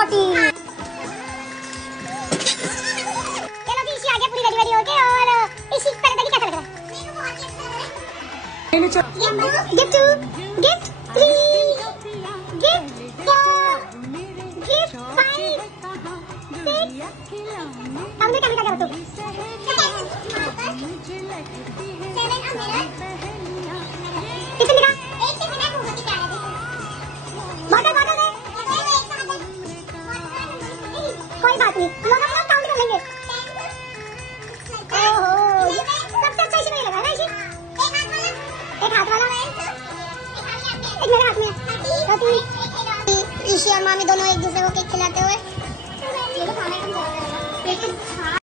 40। चलो जी, इसी आ गया पूरी रेडी रेडी होके। और इसी पहले देखिए कैसा लग रहा है। Gift 2, gift 3, gift 4, gift 5, 6। हमने क्या लिखा क्या कितने लिखा? एक से बिना बहुत ही प्यारा है। बॉटल बॉटल है। कोई बात नहीं, लोग अपना काउंट कर लेंगे। ओहो, सबसे अच्छा इसी में लगा ना। इसी एक हाथ वाला, एक मेरे हाथ में। ईशी और मामी दोनों एक दूसरे को केक खिलाते हुए।